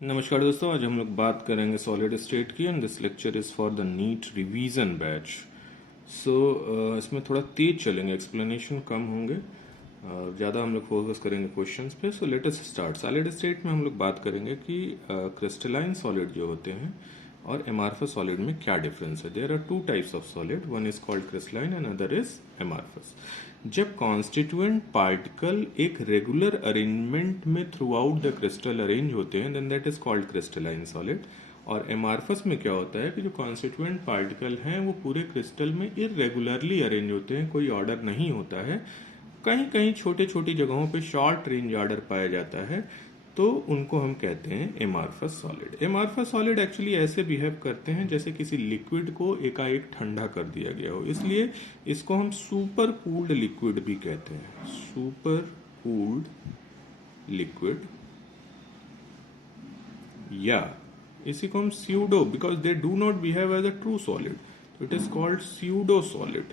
नमस्कार दोस्तों, आज हम लोग बात करेंगे सॉलिड स्टेट की and this lecture is for the NEET revision batch. इसमें थोड़ा तेज चलेंगे, एक्सप्लेनेशन कम होंगे, ज़्यादा हम लोग फोकस करेंगे क्वेश्चंस पे। So let us start. Solid state में हम लोग बात करेंगे कि क्रिस्टलाइन सॉलिड जो होते हैं और एमार्फस सॉलिड में क्या डिफरेंस है। There are two types of solid, one is called crystalline and other is amorphous. जब कॉन्स्टिट्यूएंट पार्टिकल एक रेगुलर अरेंजमेंट में throughout the crystal arrange होते हैं, then that is called crystalline solid. और amorphous में क्या होता है कि जो कॉन्स्टिट्यूएंट पार्टिकल हैं वो पूरे क्रिस्टल में इरेगुलरली अरेंज होते हैं, कोई ऑर्डर नहीं होता है। कहीं कहीं छोटे छोटी जगहों पे शॉर्ट रेंज ऑर्डर पाया जाता है, तो उनको हम कहते हैं amorphous solid. Amorphous solid actually ऐसे बिहेव करते हैं जैसे किसी लिक्विड को एकाएक ठंडा कर दिया गया हो, इसलिए इसको हम सुपर कूल्ड लिक्विड भी कहते हैं। सुपर कूल्ड लिक्विड, या इसी को हम pseudo, because they do not behave as a true solid, तो it is called pseudo solid.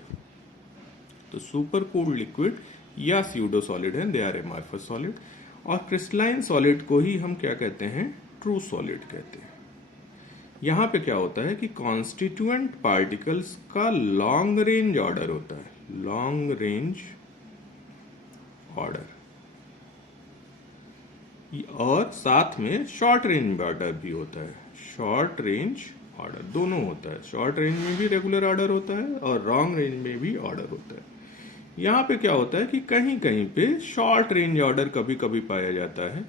तो सुपर कूल्ड लिक्विड या स्यूडो सॉलिड है, दे आर एमार्फस सॉलिड। और क्रिस्टलाइन सॉलिड को ही हम क्या कहते हैं, ट्रू सॉलिड कहते हैं। यहां पे क्या होता है कि कॉन्स्टिट्यूएंट पार्टिकल्स का लॉन्ग रेंज ऑर्डर होता है, लॉन्ग रेंज ऑर्डर, और साथ में शॉर्ट रेंज ऑर्डर भी होता है। शॉर्ट रेंज ऑर्डर दोनों होता है, शॉर्ट रेंज में भी रेगुलर ऑर्डर होता है और लॉन्ग रेंज में भी ऑर्डर होता है। यहां पे क्या होता है कि कहीं कहीं पे शॉर्ट रेंज ऑर्डर कभी कभी पाया जाता है,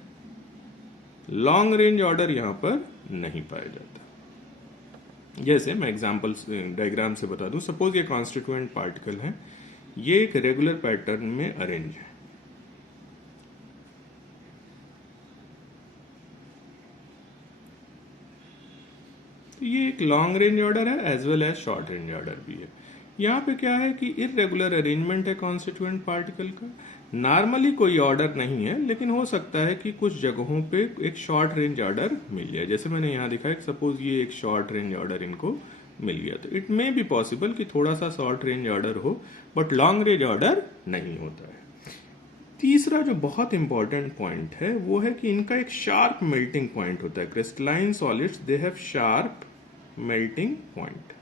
लॉन्ग रेंज ऑर्डर यहां पर नहीं पाया जाता। जैसे मैं एग्जांपल डायग्राम से बता दूं, सपोज ये कॉन्स्टिट्यूएंट पार्टिकल है, ये एक रेगुलर पैटर्न में अरेंज है। तो ये एक लॉन्ग रेंज ऑर्डर है as well as short range order भी है। यहाँ पे क्या है कि इरेगुलर अरेंजमेंट है कॉन्स्टिट्यूएंट पार्टिकल का। नॉर्मली कोई ऑर्डर नहीं है, लेकिन हो सकता है कि कुछ जगहों पे एक शॉर्ट रेंज ऑर्डर मिल जाए। जैसे मैंने यहाँ दिखाया, सपोज ये एक शॉर्ट रेंज ऑर्डर इनको मिल गया, तो इट मे बी पॉसिबल कि थोड़ा सा शॉर्ट रेंज ऑर्डर हो, बट लॉन्ग रेंज ऑर्डर नहीं होता है। तीसरा जो बहुत इंपॉर्टेंट पॉइंट है वो है कि इनका एक शार्प मेल्टिंग पॉइंट होता है। Crystalline solids they have sharp melting point.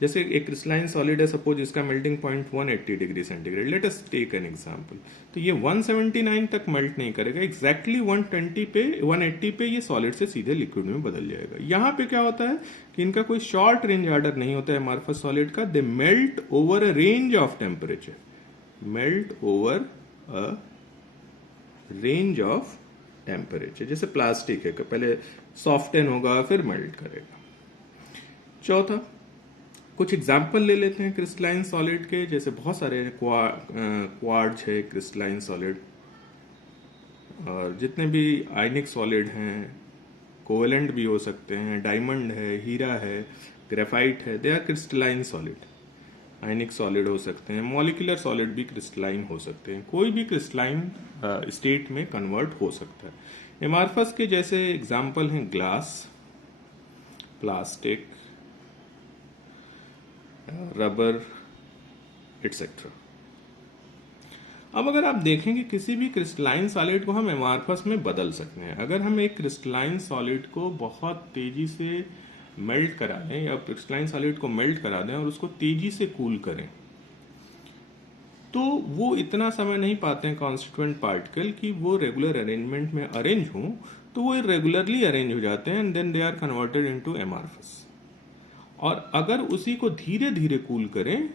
जैसे एक क्रिस्टलाइन सॉलिड है, सपोज इसका melting point 180 degree centigrade, let us take an example. तो ये 179 तक मेल्ट नहीं करेगा, एग्जैक्टली 180 पे ये सॉलिड से सीधे लिक्विड में बदल जाएगा। यहां पे क्या होता है कि इनका कोई शॉर्ट रेंज ऑर्डर नहीं होता है एमार्फस सॉलिड का। They melt over a range of temperature, melt over a range of temperature. जैसे प्लास्टिक है, पहले सॉफ्टन होगा फिर मेल्ट करेगा। चौथा, कुछ एग्जाम्पल ले लेते हैं क्रिस्टलाइन सॉलिड के। जैसे बहुत सारे क्वार्ट्ज है क्रिस्टलाइन सॉलिड, और जितने भी आयनिक सॉलिड हैं, कोवेलेंट भी हो सकते हैं, डायमंड है, हीरा है, ग्रेफाइट है, they are crystalline solid. Ionic solid हो सकते हैं, मॉलिक्यूलर सॉलिड भी क्रिस्टलाइन हो सकते हैं, कोई भी क्रिस्टलाइन स्टेट में कन्वर्ट हो सकता है। एमार्फस के जैसे एग्जाम्पल हैं ग्लास, प्लास्टिक, रबर, एटसेट्रा। अब अगर आप देखें कि किसी भी क्रिस्टलाइन सॉलिड को हम एमार्फस में बदल सकते हैं। अगर हम एक क्रिस्टलाइन सॉलिड को बहुत तेजी से मेल्ट करा दें, या क्रिस्टलाइन सॉलिड को मेल्ट करा दें और उसको तेजी से कूल करें, तो वो इतना समय नहीं पाते हैं कॉन्स्टिट्यूएंट पार्टिकल कि वो रेगुलर अरेंजमेंट में अरेंज हों, तो वो रेगुलरली अरेंज हो जाते हैं and then they are converted into amorphous. और अगर उसी को धीरे धीरे कूल करें,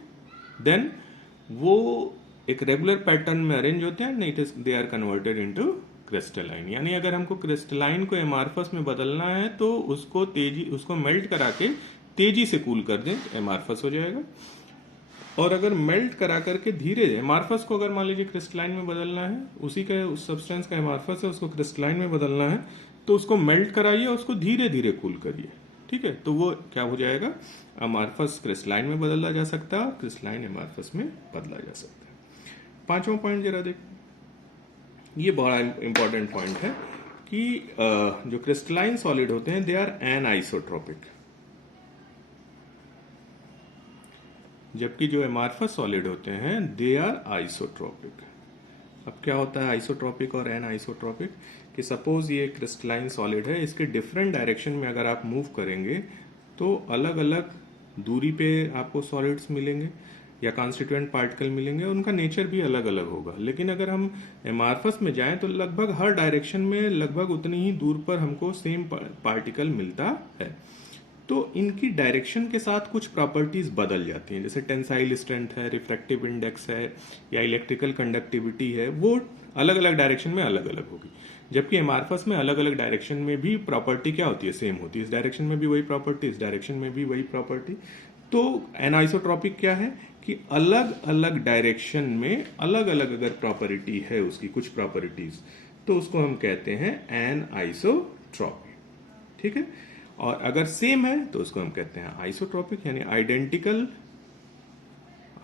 देन वो एक रेगुलर पैटर्न में अरेंज होते हैं, नहीं they are converted into crystalline. यानी अगर हमको क्रिस्टलाइन को एमार्फस में बदलना है तो उसको मेल्ट करा के तेजी से कूल कर दें, एमार्फस हो जाएगा। और अगर मेल्ट करा करके धीरे एमार्फस को, अगर मान लीजिए क्रिस्टलाइन में बदलना है, उसी का उस सब्सटेंस का एमार्फस है, उसको क्रिस्टलाइन में बदलना है, तो उसको मेल्ट कराइए और उसको धीरे धीरे कूल करिए। ठीक है, तो वो क्या हो जाएगा, एमार्फस क्रिस्टलाइन में बदला जा सकता है और क्रिस्टलाइन एमार्फस में बदला जा सकता है। पांचवा पॉइंट जरा देख, ये बड़ा इंपॉर्टेंट पॉइंट है कि जो क्रिस्टलाइन सॉलिड होते हैं दे आर एनाइसोट्रोपिक, जबकि जो एमार्फस सॉलिड होते हैं दे आर आइसोट्रोपिक। अब क्या होता है आइसोट्रोपिक और एनाइसोट्रोपिक, कि सपोज ये क्रिस्टलाइन सॉलिड है, इसके डिफरेंट डायरेक्शन में अगर आप मूव करेंगे तो अलग अलग दूरी पे आपको सॉलिड्स मिलेंगे या कॉन्स्टिट्यूएंट पार्टिकल मिलेंगे, उनका नेचर भी अलग अलग होगा। लेकिन अगर हम एमार्फस में जाएं तो लगभग हर डायरेक्शन में लगभग उतनी ही दूर पर हमको सेम पार्टिकल मिलता है। तो इनकी डायरेक्शन के साथ कुछ प्रॉपर्टीज बदल जाती हैं, जैसे टेंसाइल स्ट्रेंथ है, रिफ्रैक्टिव इंडेक्स है या इलेक्ट्रिकल कंडक्टिविटी है, वो अलग अलग डायरेक्शन में अलग अलग होगी। जबकि एमार्फस में अलग अलग डायरेक्शन में भी प्रॉपर्टी क्या होती है, सेम होती है। इस डायरेक्शन में भी वही प्रॉपर्टी, इस डायरेक्शन में भी वही प्रॉपर्टी। तो एनाइसोट्रॉपिक क्या है कि अलग अलग डायरेक्शन में अलग अलग अगर प्रॉपर्टी है उसकी कुछ प्रॉपर्टीज, तो उसको हम कहते हैं एनाइसोट्रॉपिक। ठीक है। और अगर सेम है तो उसको हम कहते हैं आइसोट्रॉपिक, यानी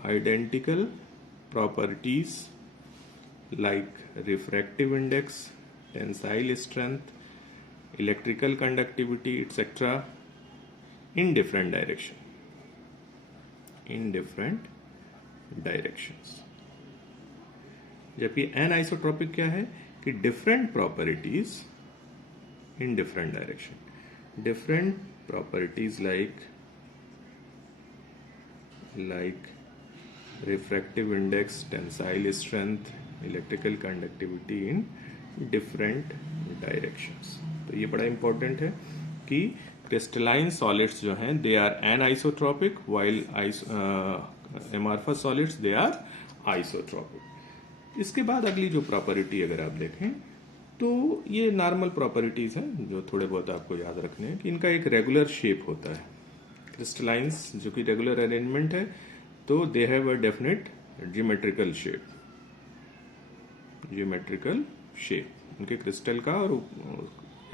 identical properties like refractive index, tensile strength, electrical conductivity etcetera in different directions. जबकि एनाइसोट्रॉपिक क्या है कि different properties in different direction, different properties like refractive index, tensile strength, electrical conductivity in different directions। तो ये बड़ा important है कि crystalline solids जो हैं they are anisotropic, while amorphous solids they are isotropic. इसके बाद अगली जो प्रॉपर्टी अगर आप देखें तो ये नॉर्मल प्रॉपर्टीज हैं जो थोड़े बहुत आपको याद रखने हैं कि इनका एक रेगुलर शेप होता है। क्रिस्टलाइंस जो कि रेगुलर अरेंजमेंट है, तो they have a definite geometrical shape, उनके क्रिस्टल का और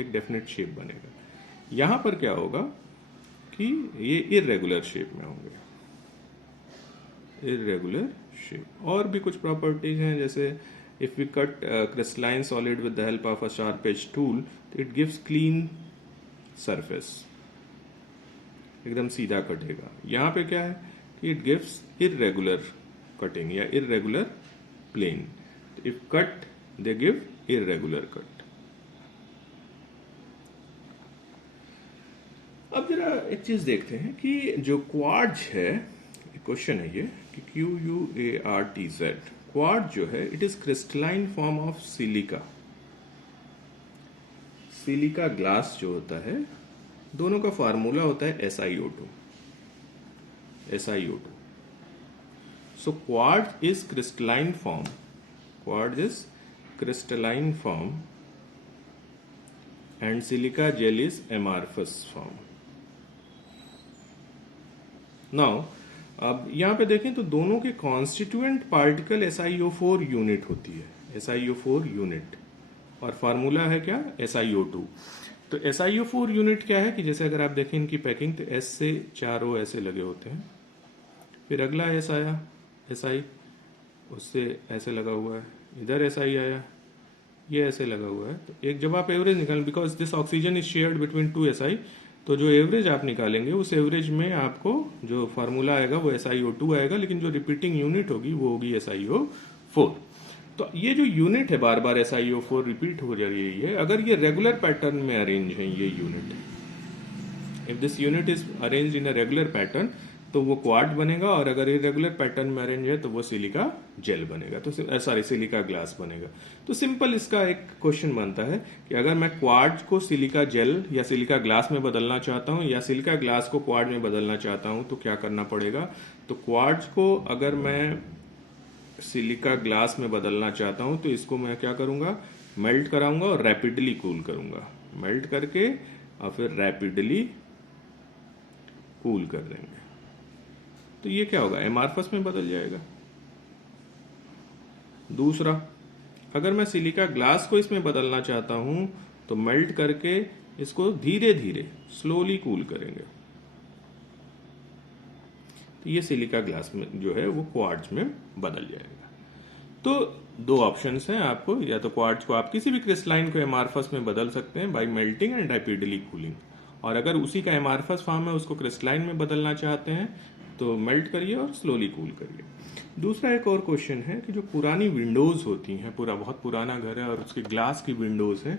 एक डेफिनेट शेप बनेगा। यहां पर क्या होगा कि ये इर्रेगुलर शेप में होंगे, इर्रेगुलर शेप। और भी कुछ प्रॉपर्टीज हैं, जैसे if we cut crystalline solid with the help of a sharp edge tool, it gives clean surface, एकदम सीधा कटेगा। यहाँ पे क्या है कि it gives irregular cutting या irregular plane। if cut they give irregular cut। अब जरा एक चीज देखते हैं कि जो क्वार्ट्ज है, क्वेश्चन है ये कि QUARTZ, क्वार्ट्ज जो है it is crystalline form of silica. Silica glass जो होता है, दोनों का फार्मूला होता है SiO2। So quartz is crystalline form, and silica gel is amorphous form. Now अब यहां पे देखें तो दोनों के कॉन्स्टिट्यूएंट पार्टिकल SiO4 यूनिट होती है, SiO4 यूनिट, और फार्मूला है क्या, SiO2। तो SiO4 यूनिट क्या है कि जैसे अगर आप देखें इनकी पैकिंग, तो S से 4 O ऐसे लगे होते हैं, फिर अगला S आया Si, उससे ऐसे लगा हुआ है, इधर Si आया, ये ऐसे लगा हुआ है। तो एक जब आप एवरेज निकालें, because this oxygen is shared between 2 Si, तो जो एवरेज आप निकालेंगे उस एवरेज में आपको जो फार्मूला आएगा वो SiO2 आएगा, लेकिन जो रिपीटिंग यूनिट होगी वो होगी SiO4। तो ये जो यूनिट है बार बार SiO4 रिपीट हो जा रही है, अगर ये रेगुलर पैटर्न में अरेंज है ये unit, if this unit is arrange in a regular pattern तो वो क्वार्ट बनेगा, और अगर इरेगुलर पैटर्न में अरेंज है तो वो सिलिका जेल बनेगा, तो सिलिका ग्लास बनेगा। तो सिंपल इसका एक क्वेश्चन बनता है कि अगर मैं क्वार्ट्ज को सिलिका जेल या सिलिका ग्लास में बदलना चाहता हूं या सिलिका ग्लास को क्वार्ट्ज में बदलना चाहता हूं तो क्या करना पड़ेगा। तो क्वार्ट्ज को अगर मैं सिलिका ग्लास में बदलना चाहता हूं तो इसको मैं क्या करूंगा, मेल्ट कराऊंगा और रैपिडली कूल करूंगा, मेल्ट करके और फिर रैपिडली कूल कर देंगे, तो ये क्या होगा, एमार्फस में बदल जाएगा। दूसरा, अगर मैं सिलिका ग्लास को इसमें बदलना चाहता हूं तो मेल्ट करके इसको धीरे धीरे स्लोली कूल करेंगे, तो ये सिलिका ग्लास में जो है वो क्वार्ट्ज में बदल जाएगा। तो दो ऑप्शंस हैं आपको, या तो क्वार्ट्ज को आप किसी भी क्रिस्टलाइन को एमार्फस में बदल सकते हैं bye melting and rapidly cooling, और अगर उसी का एमार्फस फॉर्म है उसको क्रिस्टलाइन में बदलना चाहते हैं तो मेल्ट करिए और स्लोली कूल करिए। दूसरा एक और क्वेश्चन है कि जो पुरानी विंडोज़ होती हैं, पूरा बहुत पुराना घर है और उसके ग्लास की विंडोज़ हैं,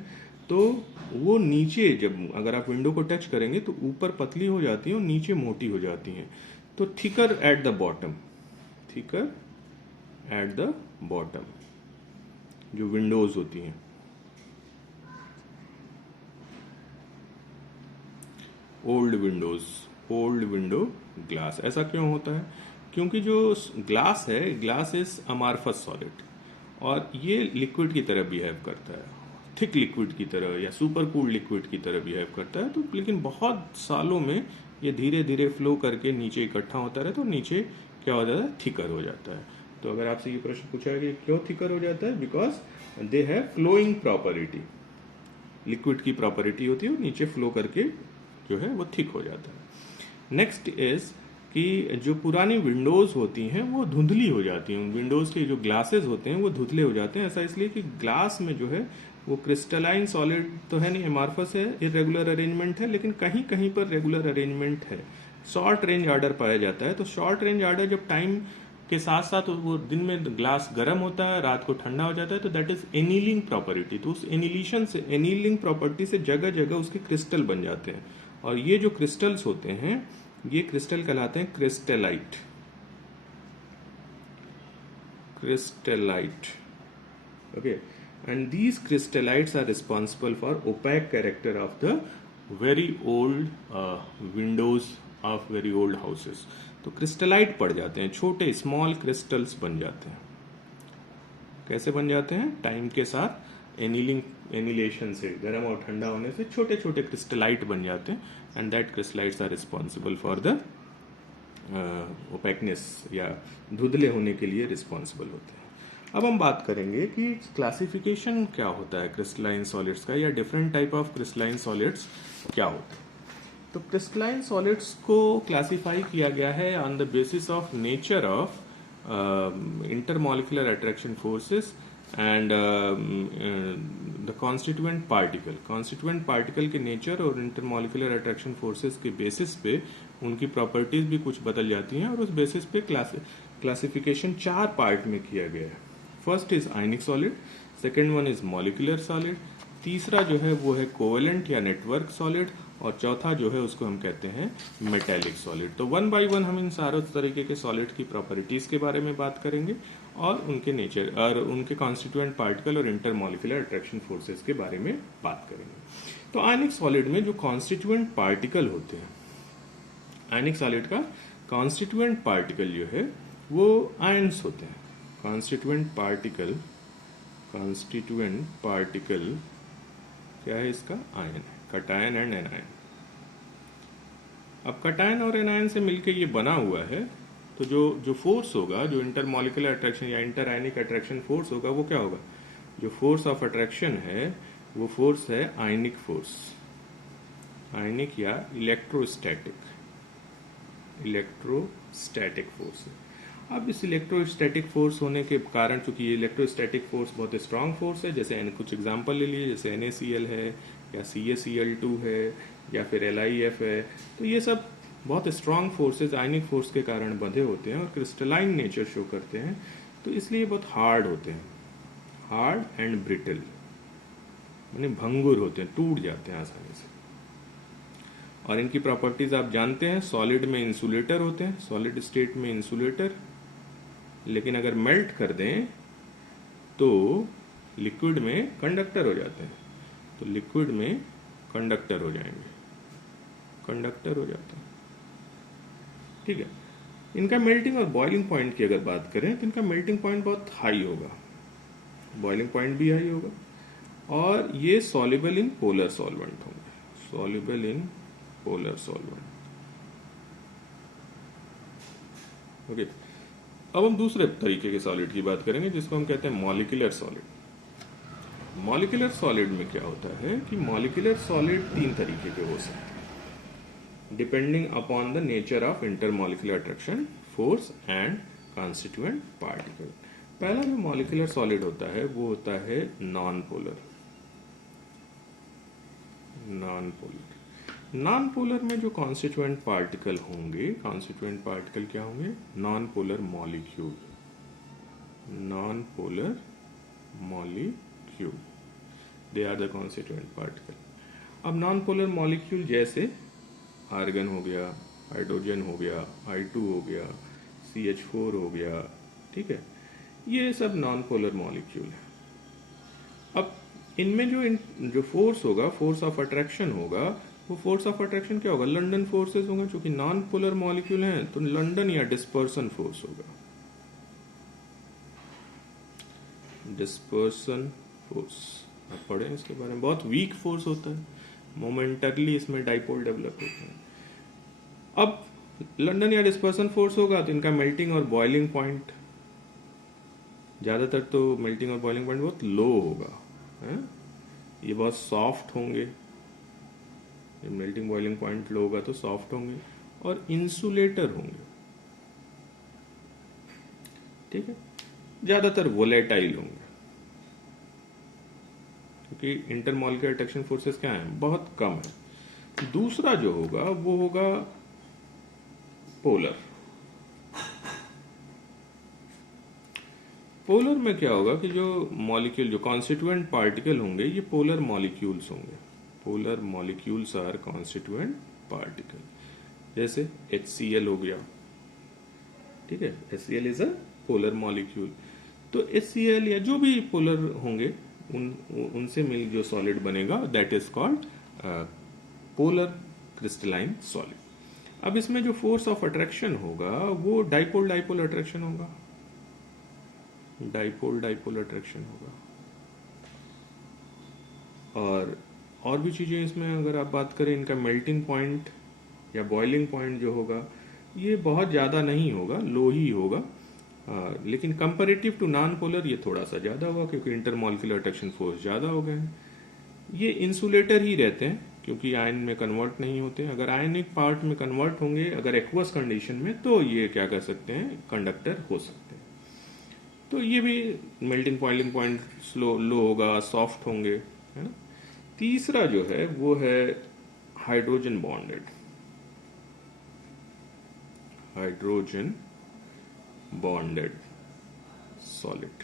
तो वो नीचे जब अगर आप विंडो को टच करेंगे तो ऊपर पतली हो जाती हैं और नीचे मोटी हो जाती हैं। तो thicker at the bottom, thicker at the bottom जो विंडोज़ होती हैं। Old Windows, old window glass, ऐसा क्यों होता है? क्योंकि जो ग्लास है, ग्लास इज अमार्फस सॉलिड और ये लिक्विड की तरह बिहेव करता है, थिक लिक्विड की तरह या सुपर कूल लिक्विड की तरह बिहेव करता है। तो लेकिन बहुत सालों में ये धीरे धीरे फ्लो करके नीचे इकट्ठा होता रहे तो नीचे क्या हो जाता है? थिकर हो जाता है। तो अगर आपसे ये प्रश्न पूछा है कि क्यों थिकर हो जाता है, because they have flowing property, liquid की प्रॉपर्टी होती है और नीचे फ्लो करके जो है वो थिक हो जाता है। नेक्स्ट इज कि जो पुरानी विंडोज़ होती हैं वो धुंधली हो जाती हैं, विंडोज़ के जो ग्लासेस होते हैं वो धुंधले हो जाते हैं। ऐसा इसलिए कि ग्लास में जो है वो क्रिस्टलाइन सॉलिड तो है नहीं, एमार्फस है, इरेगुलर अरेंजमेंट है, लेकिन कहीं कहीं पर रेगुलर अरेंजमेंट है। शॉर्ट रेंज ऑर्डर पाया जाता है। तो शॉर्ट रेंज ऑर्डर जब टाइम के साथ साथ वो दिन में ग्लास गर्म होता है, रात को ठंडा हो जाता है, तो दैट इज एनीलिंग प्रॉपर्टी। तो उस एनीलिशन से, एनीलिंग प्रॉपर्टी से जगह जगह उसके क्रिस्टल बन जाते हैं और ये जो क्रिस्टल्स होते हैं ये क्रिस्टल कहलाते हैं crystallite, crystallite. Okay, and these crystallites are responsible for opaque character of the very old windows of very old houses. तो क्रिस्टलाइट पड़ जाते हैं, छोटे स्मॉल क्रिस्टल्स बन जाते हैं। कैसे बन जाते हैं? टाइम के साथ एनीलिंग, एनिलेशन से, गर्म और ठंडा होने से छोटे छोटे क्रिस्टलाइट बन जाते हैं and that crystallites are responsible for the opaqueness या धुंधले होने के लिए रिस्पॉन्सिबल होते हैं। अब हम बात करेंगे कि क्लासिफिकेशन क्या होता है क्रिस्टलाइन सॉलिड्स का, या different type of crystalline solids क्या होते हैं। तो क्रिस्टलाइन सॉलिड्स को क्लासिफाई किया गया है on the basis of nature of intermolecular attraction forces and the constituent particle. Constituent particle के नेचर और इंटरमॉलिक्यूलर अट्रैक्शन फोर्सेस के बेसिस पे उनकी प्रॉपर्टीज भी कुछ बदल जाती हैं और उस बेसिस पे क्लासिफिकेशन 4 पार्ट में किया गया है। First is ionic solid, second one is molecular solid, तीसरा जो है वो है कोवेलेंट या नेटवर्क सॉलिड, और चौथा जो है उसको हम कहते हैं मेटेलिक सॉलिड। तो वन बाय वन हम इन सारे तरीके के सॉलिड की प्रॉपर्टीज के बारे में बात करेंगे और उनके नेचर और उनके कॉन्स्टिट्यूएंट पार्टिकल और इंटरमॉलिक्यूलर अट्रैक्शन फोर्सेस के बारे में बात करेंगे। तो आयनिक सॉलिड में जो कॉन्स्टिट्यूएंट पार्टिकल होते हैं, आयनिक सॉलिड का कॉन्स्टिट्यूएंट पार्टिकल जो है वो आयन्स होते हैं। कॉन्स्टिट्यूएंट पार्टिकल क्या है इसका? आयन है, कटायन एंड एनायन। अब कटायन और एनायन से मिलके ये बना हुआ है, तो जो फोर्स होगा, जो इंटरमॉलिक्यूलर अट्रैक्शन या इंटर आयनिक अट्रैक्शन फोर्स होगा, वो क्या होगा? जो फोर्स ऑफ अट्रैक्शन है वो फोर्स है आयनिक फोर्स, आयनिक या इलेक्ट्रोस्टैटिक फोर्स है। अब इस इलेक्ट्रोस्टैटिक फोर्स होने के कारण, चूंकि ये इलेक्ट्रोस्टैटिक फोर्स बहुत स्ट्रांग फोर्स है, जैसे कुछ एग्जांपल ले लिए, जैसे NaCl है या CaCl2 है या फिर LiF है, तो ये सब बहुत स्ट्रांग फोर्सेस आयनिक फोर्स के कारण बंधे होते हैं और क्रिस्टलाइन नेचर शो करते हैं, तो इसलिए बहुत हार्ड होते हैं, हार्ड एंड ब्रिटल, यानी भंगुर होते हैं, टूट जाते हैं आसानी से। और इनकी प्रॉपर्टीज आप जानते हैं, सॉलिड में इंसुलेटर होते हैं, सॉलिड स्टेट में इंसुलेटर, लेकिन अगर मेल्ट कर दें तो लिक्विड में कंडक्टर हो जाते हैं, तो लिक्विड में कंडक्टर हो जाएंगे, कंडक्टर हो जाता है। ठीक है, इनका मेल्टिंग और बॉइलिंग पॉइंट की अगर बात करें तो इनका मेल्टिंग पॉइंट बहुत हाई होगा, बॉइलिंग पॉइंट भी हाई होगा, और ये सॉल्युबल इन पोलर सॉल्वेंट होंगे, soluble in polar solvent. Okay, अब हम दूसरे तरीके के सॉलिड की बात करेंगे जिसको हम कहते हैं मॉलिक्यूलर सॉलिड। मॉलिक्यूलर सॉलिड में क्या होता है कि मॉलिक्यूलर सॉलिड 3 तरीके के हो सकते हैं depending upon the nature of intermolecular attraction force and constituent particle. पहला जो मॉलिक्यूलर सॉलिड होता है वो होता है नॉन पोलर। नॉन पोलर में जो कॉन्स्टिट्यूएंट पार्टिकल होंगे, कॉन्स्टिट्यूएंट पार्टिकल क्या होंगे? Non polar molecule, non polar molecule, they are the constituent particle. अब नॉन पोलर मॉलिक्यूल जैसे आर्गन हो गया, हाइड्रोजन हो गया, I2 हो गया, CH4 हो गया, ठीक है, ये सब नॉन पोलर मॉलिक्यूल है। अब इनमें जो फोर्स होगा, फोर्स ऑफ अट्रैक्शन होगा, वो फोर्स ऑफ अट्रैक्शन क्या होगा? लंडन फोर्सेस होंगे, क्योंकि नॉन पोलर मॉलिक्यूल हैं तो लंडन या डिस्पर्सन फोर्स होगा, डिस्पर्सन फोर्स। आप पढ़े इसके बारे में, बहुत वीक फोर्स होता है, मोमेंटरली इसमें डाइपोल डेवलप होता है। अब लंडन या डिस्पर्सन फोर्स होगा तो इनका मेल्टिंग और बॉइलिंग पॉइंट, ज्यादातर तो मेल्टिंग और बॉइलिंग पॉइंट बहुत लो होगा, है? ये बहुत सॉफ्ट होंगे, मेल्टिंग बॉइलिंग पॉइंट लो होगा तो सॉफ्ट होंगे और इंसुलेटर होंगे, ठीक है, ज्यादातर वोलेटाइल होंगे, क्योंकि इंटरमॉलिक्यूलर अट्रैक्शन फोर्सेस क्या है? बहुत कम है। दूसरा जो होगा वो होगा पोलर। पोलर में क्या होगा कि जो मॉलिक्यूल, जो कॉन्स्टिट्यूएंट पार्टिकल होंगे, ये पोलर मॉलिक्यूल्स होंगे। Polar molecules are constituent particle. जैसे HCl हो गया, ठीक है, HCl is a polar molecule. तो HCl या जो भी पोलर होंगे उनसे मिल जो सॉलिड बनेगा, that is called polar crystalline solid. अब इसमें जो फोर्स ऑफ अट्रैक्शन होगा वो डाइपोल डाइपोल अट्रैक्शन होगा, डाइपोल डाइपोल अट्रैक्शन होगा। और भी चीजें इसमें अगर आप बात करें, इनका मेल्टिंग पॉइंट या बॉइलिंग पॉइंट जो होगा ये बहुत ज्यादा नहीं होगा, लो ही होगा, लेकिन कंपैरेटिव टू नॉन पोलर ये थोड़ा सा ज्यादा होगा, क्योंकि इंटरमॉलिक्यूलर अट्रैक्शन फोर्स ज्यादा हो गए हैं। ये इंसुलेटर ही रहते हैं, क्योंकि आयन में कन्वर्ट नहीं होते। अगर आयनिक पार्ट में कन्वर्ट होंगे, अगर एक्वस कंडीशन में, तो ये क्या कर सकते हैं? कंडक्टर हो सकते हैं। तो ये भी मेल्टिंग बॉइलिंग पॉइंट लो होगा, सॉफ्ट होंगे, है ना। तीसरा जो है वो है hydrogen bonded, hydrogen bonded solid.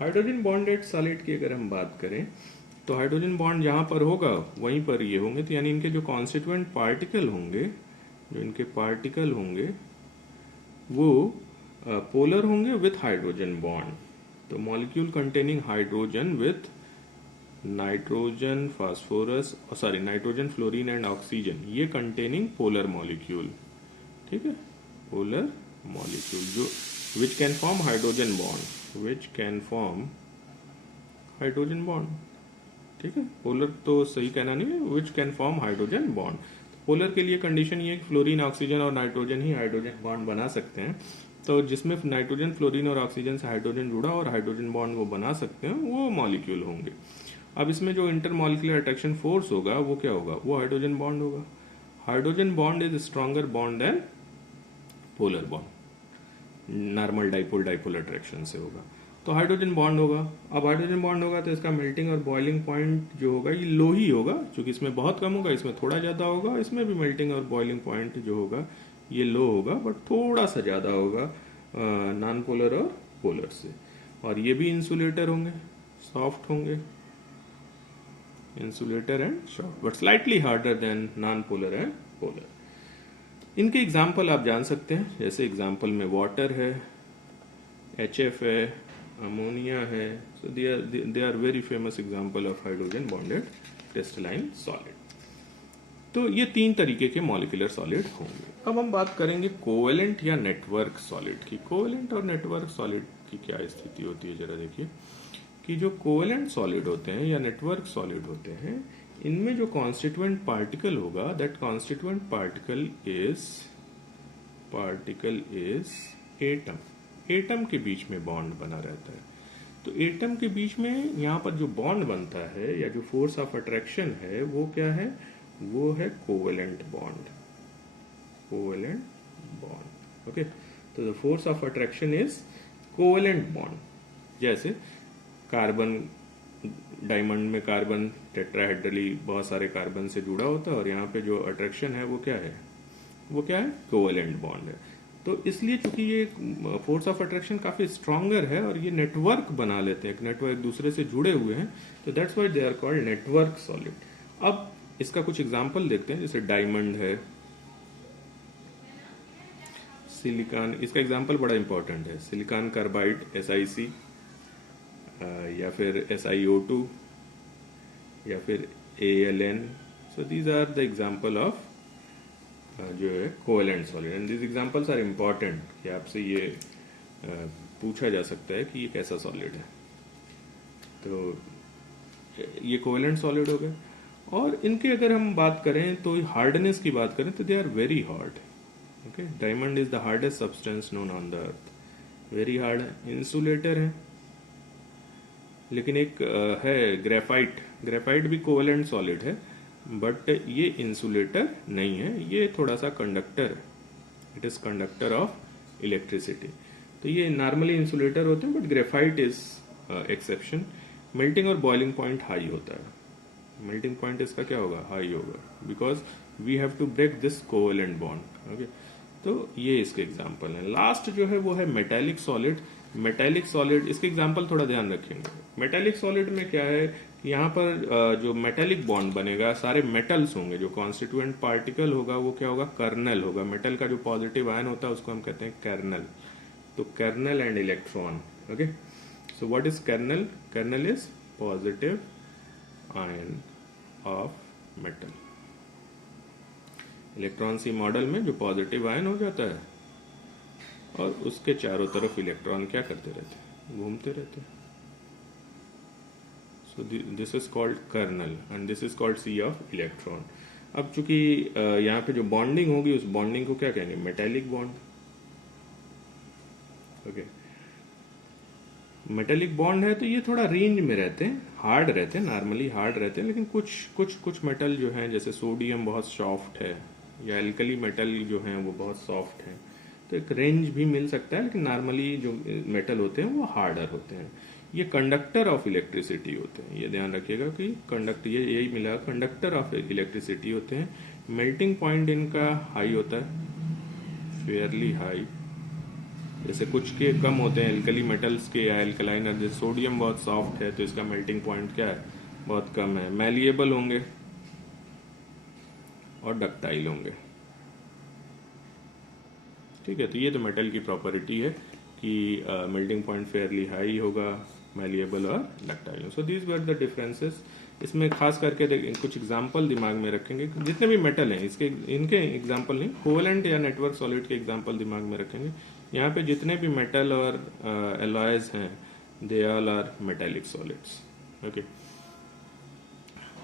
Hydrogen bonded solid की अगर हम बात करें तो हाइड्रोजन बॉन्ड जहां पर होगा वहीं पर ये होंगे, तो यानी इनके जो कॉन्स्टिट्यूएंट पार्टिकल होंगे, जो इनके पार्टिकल होंगे वो पोलर होंगे विथ हाइड्रोजन बॉन्ड। तो molecule containing hydrogen with nitrogen phosphorus, sorry nitrogen fluorine and oxygen, ये कंटेनिंग पोलर मॉलिक्यूल, ठीक है, पोलर मॉलिक्यूल जो which can form hydrogen bond, which can form hydrogen bond, ठीक है। पोलर तो सही कहना नहीं है, which can form hydrogen bond. Polar के लिए कंडीशन ये है कि फ्लोरीन, ऑक्सीजन और नाइट्रोजन ही हाइड्रोजन बॉन्ड बना सकते हैं। तो जिसमें नाइट्रोजन, फ्लोरीन और ऑक्सीजन से हाइड्रोजन जुड़ा और हाइड्रोजन बॉन्ड वो बना सकते हैं, वो मॉलिक्यूल होंगे। अब इसमें जो इंटरमॉलिक्यूलर अट्रैक्शन फोर्स होगा वो क्या होगा? वो हाइड्रोजन बॉन्ड होगा। Hydrogen bond is stronger bond than polar bond, normal dipole dipole attraction से होगा, तो हाइड्रोजन बॉन्ड होगा। अब हाइड्रोजन बॉन्ड होगा तो इसका मेल्टिंग और बॉइलिंग पॉइंट जो होगा ये लो ही होगा, क्योंकि इसमें बहुत कम होगा, इसमें थोड़ा ज्यादा होगा। इसमें भी मेल्टिंग और बॉइलिंग पॉइंट जो होगा ये लो होगा, बट थोड़ा सा ज्यादा होगा नॉन पोलर और पोलर से। और ये भी इंसुलेटर होंगे, सॉफ्ट होंगे, insulator and short, but slightly harder than non-polar and polar. इनके एग्जाम्पल आप जान सकते हैं, जैसे एग्जाम्पल में वाटर है, HF है, अमोनिया है, so they are very famous example of hydrogen bonded crystalline solid. तो ये तीन तरीके के मॉलिक्यूलर सॉलिड होंगे। अब हम बात करेंगे कोवेलेंट या नेटवर्क सॉलिड की। कोवेलेंट और नेटवर्क सॉलिड की क्या स्थिति होती है, जरा देखिए कि जो कोवेलेंट सॉलिड होते हैं या नेटवर्क सॉलिड होते हैं, इनमें जो कॉन्स्टिट्यूएंट पार्टिकल होगा, that constituent particle is atom. Atom के बीच में बॉन्ड बना रहता है। तो एटम के बीच में यहाँ पर जो बॉन्ड बनता है या जो फोर्स ऑफ अट्रैक्शन है वो क्या है? वो है covalent bond, covalent bond. Okay, तो the force of attraction is covalent bond. जैसे कार्बन डायमंड में कार्बन टेट्राहेड्रली बहुत सारे कार्बन से जुड़ा होता है, और यहाँ पे जो अट्रैक्शन है वो क्या है, कोवेलेंट बॉन्ड है। तो इसलिए चूंकि ये फोर्स ऑफ अट्रैक्शन काफी स्ट्रॉन्गर है और ये नेटवर्क बना लेते हैं, नेटवर्क दूसरे से जुड़े हुए हैं, तो that's why they are called network solid. अब इसका कुछ एग्जांपल देखते हैं, जैसे डायमंड है, सिलिकॉन, इसका एग्जांपल बड़ा इंपॉर्टेंट है, सिलिकॉन कार्बाइड SiC, या फिर SiO2, या फिर ALN। So these are the example of जो है covalent solid, and this examples are important कि आपसे ये पूछा जा सकता है कि ये कैसा सॉलिड है। तो ये कोवेलेंट सॉलिड हो गए। और इनके अगर हम बात करें तो हार्डनेस की बात करें तो they are very hard. Okay, diamond is the hardest substance known on the earth, very hard है। इंसुलेटर है, लेकिन एक है ग्रेफाइट, ग्रेफाइट भी कोवेलेंट सॉलिड है, बट ये इंसुलेटर नहीं है, ये थोड़ा सा कंडक्टर है, it is conductor of electricity. तो ये नॉर्मली इंसुलेटर होते हैं, but graphite is exception. Melting और बॉइलिंग पॉइंट हाई होता है, मेल्टिंग पॉइंट इसका क्या होगा, हाई होगा, because we have to break this covalent bond. Okay, तो ये इसके एग्जाम्पल है। लास्ट जो है वो है मेटेलिक सॉलिड। मेटेलिक सॉलिड, इसके एग्जाम्पल थोड़ा ध्यान रखेंगे। मेटेलिक सॉलिड में क्या है, यहाँ पर जो मेटेलिक बॉन्ड बनेगा सारे मेटल्स होंगे, जो कॉन्स्टिट्यूएंट पार्टिकल होगा वो क्या होगा, कर्नल होगा। मेटल का जो पॉजिटिव आयन होता है उसको हम कहते हैं कर्नल। तो kernel and electron. Okay, so what is kernel, kernel is positive ion of metal. Electron sea model में जो पॉजिटिव आयन हो जाता है और उसके चारों तरफ इलेक्ट्रॉन क्या करते रहते हैं, घूमते रहते हैं। So this is called kernel and this is called sea of electron. अब चूंकि यहाँ पे जो बॉन्डिंग होगी उस बॉन्डिंग को क्या कहेंगे, metallic bond. Okay, metallic bond है तो ये थोड़ा रेंज में रहते हैं, हार्ड रहते हैं, नॉर्मली हार्ड रहते हैं, लेकिन कुछ मेटल जो हैं जैसे सोडियम बहुत सॉफ्ट है, या एल्कली मेटल जो हैं वो बहुत सॉफ्ट है, तो एक रेंज भी मिल सकता है, लेकिन नॉर्मली जो मेटल होते हैं वो हार्डर होते हैं। ये कंडक्टर ऑफ इलेक्ट्रिसिटी होते हैं, ये ध्यान रखिएगा कि कंडक्ट, ये यही मिला, कंडक्टर ऑफ इलेक्ट्रिसिटी होते हैं। मेल्टिंग पॉइंट इनका हाई होता है, फेयरली हाई, जैसे कुछ के कम होते हैं एल्कली मेटल्स के या एल्कलाइन, जैसे सोडियम बहुत सॉफ्ट है तो इसका मेल्टिंग पॉइंट क्या है, बहुत कम है। मैलिएबल होंगे और डक्टाइल होंगे। ठीक है, तो ये तो मेटल की प्रॉपर्टी है कि मेल्टिंग पॉइंट फेयरली हाई होगा, मैलिएबल और ductile. So these were the differences. इसमें खास करके कुछ एग्जांपल दिमाग में रखेंगे, जितने भी मेटल हैं इसके, इनके एग्जांपल नहीं, कोवेलेंट या नेटवर्क सॉलिड के एग्जांपल दिमाग में रखेंगे। यहाँ पे जितने भी मेटल और एलॉयज हैं, they all are metallic solids. Okay.